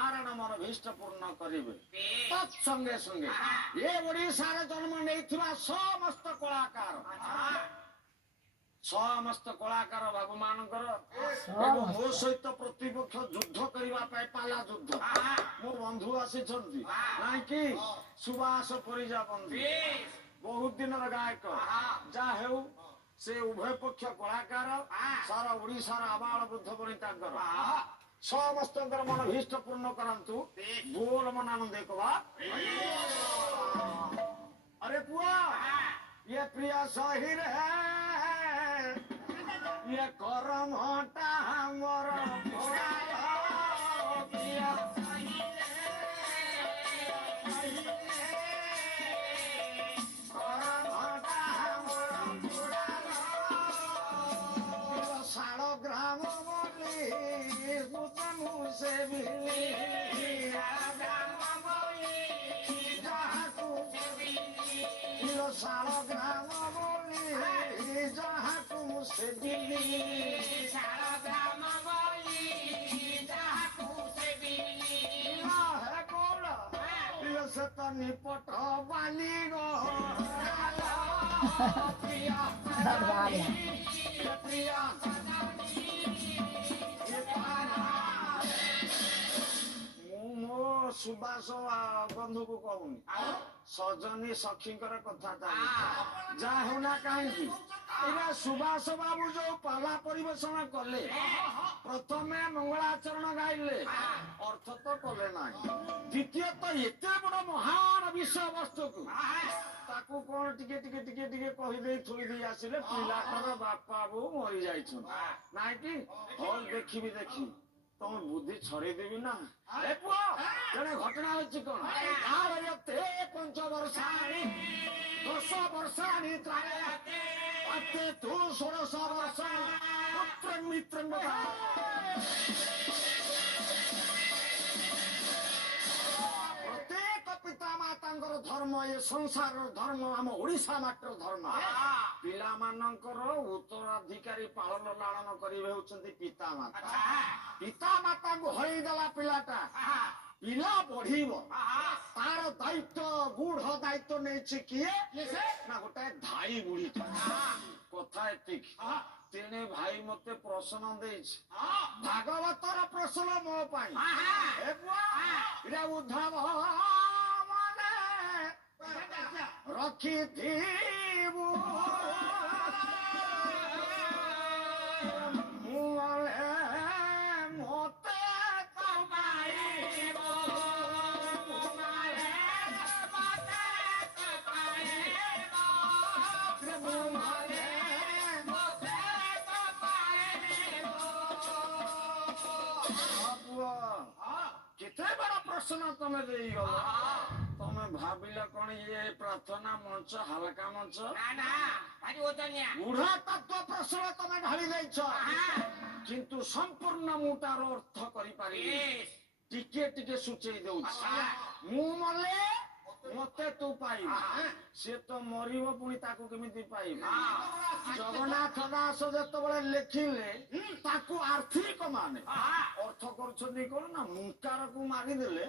नारायण मन भीष्ट पूर्ण करेंगे तत्संगे संगे ये ओडिशा जन्म नहीं समस्त कलाकार समस्त कलाकार बाबू मानकर मो सहित प्रतिपक्ष युद्ध करने पाला युद्ध मो बंधु आसी कि सुभाष परिजा बंधु बहुत दिन गायक जहा से उभय पक्ष कलाकार सारा ओडिशा आबाल वृद्ध बनिता समस्त मन भीष्ट पूर्ण करंतु बोल मन आनंद कवा अरे पुआ ये प्रिया सहिर है ये करम हटा मोर प्रिया सालग्राम बोली जहाँ तुमसे दिल्ली सालग्राम बोली जहाँ तुमसे दिल्ली है बोल से तो निपट बाली गो प्रिया प्रिया सुबास बंधु को कहूनी सजनी सखींकर कथा जाऊना कहीं सुभाष बाबू जो पाला परिवेषण कले प्रथम मंगलाचरण गाइले अर्थ तो कले ना द्वितीय तो एत बड़ महान विषय वस्तु को कौन टिके टिके टिके टिके कहीदे थोड़ी दे आसिले पिलाटर बापा बो मरी जाइछन ना कि और देखी तुम बुद्धि छड़ेदेवी ना जड़े घटना होती कौन पंच वर्षाणी 10 वर्षाणी तू 16 वर्ष पुत्र मित्र प्रत्येक पिता माता धर्म ये संसार धर्म आम ओडिशा मात्र धर्म पिला मानकर उत्तराधिकारी पालन लालन करेंगे होचंती पिता माता को हईदेला पिलाटा पिला बढ़िबो तार दायित्व गुढ़ दायित्व नहीं किए ना गोटे धाई बुढ़ी कथा एतिक तेने भाई मते प्रश्न दे भागवतर प्रश्न मो उद्धव रखी केते बड़ा प्रश्न तमे दे तमे भाविल कौन ये प्रार्थना मंच हल्का मंच बुढ़ा तत्व प्रश्न तमे ढाली देछ किंतु संपूर्ण मुटार अर्थ करि पारि टिके टिके सूचई दउछ मु मले मते तू पाइब से तो मरिब पुणी ताकू केमिति पाइब जगन्नाथ दास जेतबेले लेखिले ताकू आर्थिक माने अर्थ करछनी कोन ना मुंकार को मारि देले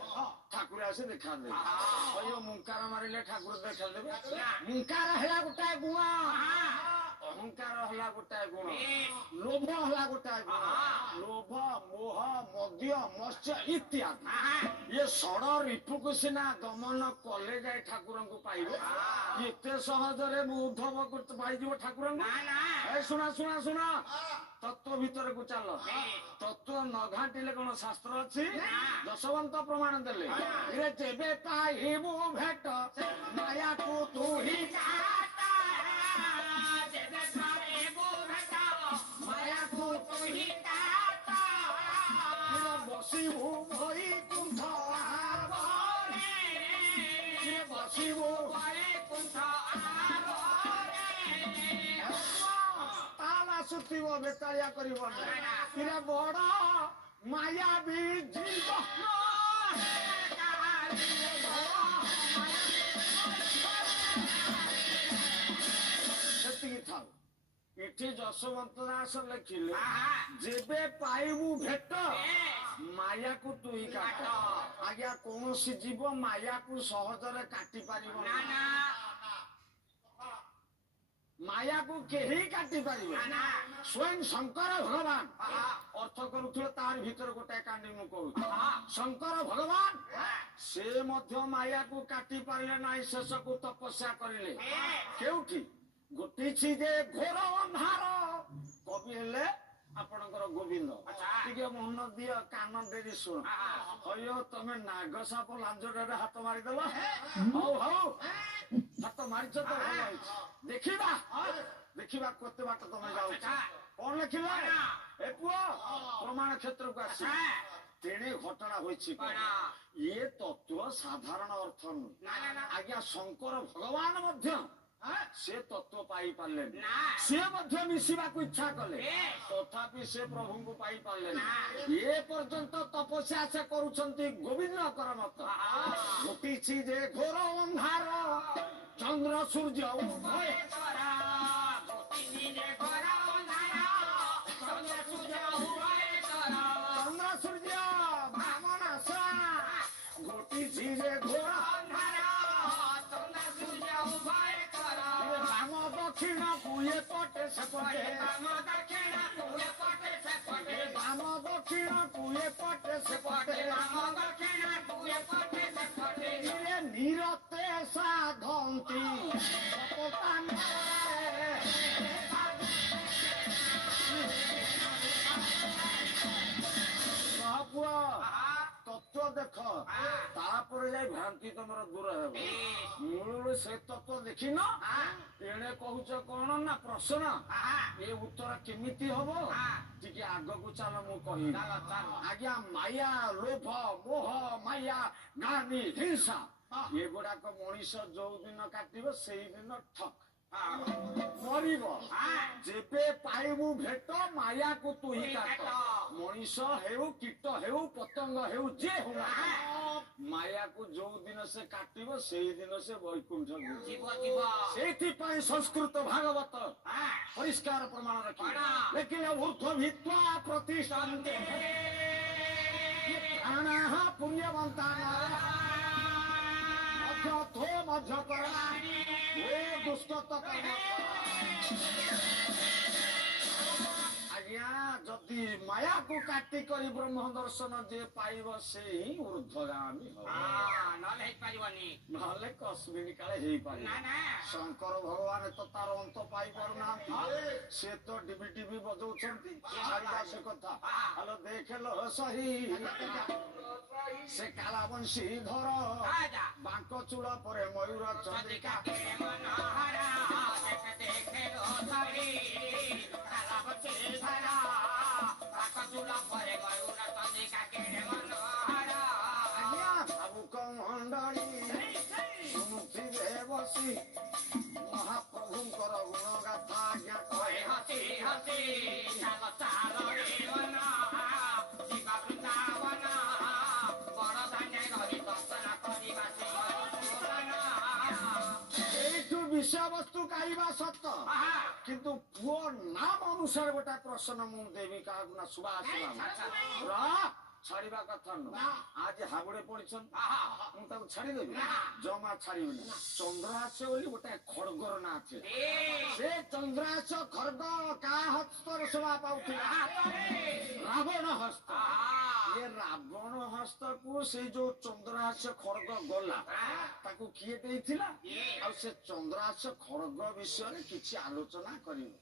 ठाकुर आसे देखा दे अयो मुंकार मारिले ठाकुर देखा देबे मुंकार हैला गोटा गुण अहंकार हला गोटाए गुण लोभ हला गोटाए गुण लोभ मोह मद्य मत्स्य इत्यादि ये षड़ रिपुक सिना दमन कले जाए ठाकुर को पाइबे एते सहजरे उद्धव पाइब ठाकुर सुना सुना सुना तत्व भीतर को चल तत्व न घाटिले कौन शास्त्र अच्छी दशवंत प्रमाण देले जेबे पाइबु भेट माया को तू ही बसिबु भई कुंठ बसिबु ताला सुतिब बेतालिया करिब ना बड़ माया भी जीव इथे जशवंत दास लिखिले जेबे पाइबु भेट ମାୟାକୁ ତୁଇ କାଟ। ଆଜ୍ଞା କୌଣସି ଜୀବ ମାୟାକୁ ସହଜରେ କାଟି ପାରିବ ନା ନା। ନା ମାୟାକୁ କେହି କାଟି ପାରିବେ ନା ସ୍ୱୟଂ ଶଙ୍କର ଭଗବାନ ଅର୍ଥ କରୁଥିଲେ ତାର ଭିତରେ ଗୋଟାଏ କାଣ୍ଡି ମୁଁ କହୁଛି। ଶଙ୍କର ଭଗବାନ ସେ ମଧ୍ୟ ମାୟାକୁ କାଟି ପାରିଲେ ନାହିଁ, ଶେଷକୁ ତପସ୍ୟା କରିଲେ। କେଉଠି ଗୋଟିଛି ଯେ ଘୋର ଅନ୍ଧାର। କବି ହେଲେ ଆପଣଙ୍କର ଗୋବିନ୍ଦ। ଟିକେ ମନ ଦିଅ, କାନ ଦେଇ ଶୁଣ। ହଇଓ ତମେ ନାଗ ସାପ ଲାଞ୍ଜରେ ହାତ ମାରିଦେଲ। ହଉ ହଉ ହାତ ମାରିଛ ତ ଭଲ ହେଇଛି। ଦେଖିବା ଦେଖିବା କେତେ ବାଟ ତମେ ଯାଉଛ। କଣ ଲେଖିଲା ଏ ପୁଅ ପ୍ରମାଣ କ୍ଷେତ୍ରକୁ ଆସ। ତେଣେ ଘଟଣା ହୋଇଛି ଇଏ ତତ୍ଵ ସାଧାରଣ ଅର୍ଥ ନୁହେଁ। ଆଜ୍ଞା ଶଙ୍କର ଭଗବାନ ମଧ୍ୟ ସେ ତତ୍ଵ ପାଇ ପାରିଲେନି। ସେ ମଧ୍ୟ ମିଶିବାକୁ ଇଚ୍ଛା କଲେ, ତଥାପି ସେ ପ୍ରଭୁଙ୍କୁ ପାଇ ପାରିଲେନି। ଏ ପର୍ଯ୍ୟନ୍ତ ତପସ୍ୟା ସେ କରୁଛନ୍ତି ଗୋବିନ୍ଦଙ୍କର ମତ। ଘଟିଛି ଯେ ଘୋର ଅନ୍ଧାର ଚନ୍ଦ୍ର ସୂର୍ଯ୍ୟ ଉଭୟ ଚନ୍ଦ୍ର ସୂର୍ଯ୍ୟ ଭାମନାଶ। ଘଟିଛି ଯେ ଘୋର ବାମ ଦକ୍ଷିଣକୁ ଏପଟେ ସେପଟେ ବାମ ଦକ୍ଷିଣକୁ ଏପଟେ ସେପଟେ ନିରତେ ସାଧନ୍ତି ପୁଅ ତତ୍ଵ ଦେଖ, ତାପରେ ଯାଇ ଭ୍ରାନ୍ତି ତମର ଦୂର ହେବ। ମୂଳରୁ ସେ ତତ୍ଵ ଦେଖିନ, ଏଣେ କହୁଛ କଣ ନା ପ୍ରଶ୍ନ। ଏ ଉତ୍ତର କେମିତି ହବ? ଟିକେ ଆଗକୁ ଚାଲ ମୁଁ କହିବି। ଆଜ୍ଞା ମାୟା ଲୋଭ ମୋହ ମାୟା ଗାନି ହିଂସା ଏଗୁଡାକ ମଣିଷ ଯୋଉ ଦିନ କାଟିବ ସେଇଦିନ ଠକ୍ ମରିବ। ଯେବେ ପାଇବୁ ଭେଟ ମାୟାକୁ ତୁ ହିଁ କାଟ। ମଣିଷ ହେଉ କୀଟ ହେଉ ପତଙ୍ଗ ହେଉ ଯିଏ ହଉ ମାୟାକୁ ଯୋଉ ଦିନ ସେ କାଟିବ ସେଇଦିନ ସେ ବୈକୁଣ୍ଠ ଯିବ। ସେଇଥିପାଇଁ ସଂସ୍କୃତ ଭାଗବତ ପରିଷ୍କାର ପ୍ରମାଣ ରଖି ଲେଖିଲେ ଉର୍ଦ୍ଧ୍ୱ ଭିତ୍ତ୍ୱା ପ୍ରତିଷ୍ଠନ୍ତେ ପ୍ରାଣଃ ପୁଣ୍ୟବନ୍ତାନ ମଧ୍ୟ କର ଦୁଷ୍ଟ ଆଜ୍ଞା ଯଦି ମାୟାକୁ କାଟି କରି ବ୍ରହ୍ମ ଦର୍ଶନ ଯିଏ ପାଇବ ସେ ହିଁ ଉର୍ଦ୍ଧ୍ୱଗାମୀ ନହେଲେ ହେଇପାରିବନି, ନହେଲେ କସ୍ମିନ କାଳେ ହେଇପାରିବ। ଶଙ୍କର ଭଗବାନ ତ ତାର ଅନ୍ତ ପାଇପାରୁନାହାନ୍ତି। ସେ ତ ଟିଭି ଟିଭି ବଜଉଛନ୍ତି। ସେ କଥା ହଲୋ ଦେଖିଲ ସହି ସେ କାଲାବଂଶୀ ଧର ବାଙ୍କ ଚୂଳ ପରେ ମୟୂର ଚନ୍ଦ୍ରିକା ମଣ୍ଡଳୀ ଶୁଣୁଥିବେ ବସି ମହାପ୍ରଭୁଙ୍କର ଗୁଣଗାଥା। ଆଜ୍ଞା କହେ ହସି ହସି এইଠୁ ବିଷୟବସ୍ତୁ କାଇବା ସତ, କିନ୍ତୁ ପୁଅ ନାମ ଅନୁସାରେ ଗୋଟେ ପ୍ରଶ୍ନ ମୁଁ ଦେବି କାହାକୁ ନା ସୁବାସ ଛାଡିବା କଥା ନୁହଁ। ଆଜି ହାବୁଡେ ପଡିଛନ୍ତି, ମୁଁ ତାକୁ ଛାଡିଦେବି? ଜମା ଛାଡିବିନି। ଚନ୍ଦ୍ରାସ ବୋଲି ଗୋଟେ ଖଡଗର ନାଁ ଅଛି। ସେ ଚନ୍ଦ୍ରାସ ଖଡଗ କାହା ହସ୍ତରେ ଶୋଭା ପାଉଥିଲା? ରାବଣ ହସ୍ତ। ଏ ରାବଣ ହସ୍ତକୁ ସେଇ ଯୋଉ ଚନ୍ଦ୍ରାସ ଖଡଗ ଗଲା ତାକୁ କିଏ ଦେଇଥିଲା? ଆଉ ସେ ଚନ୍ଦ୍ରାସ ଖଡଗ ବିଷୟରେ କିଛି ଆଲୋଚନା କରିବ।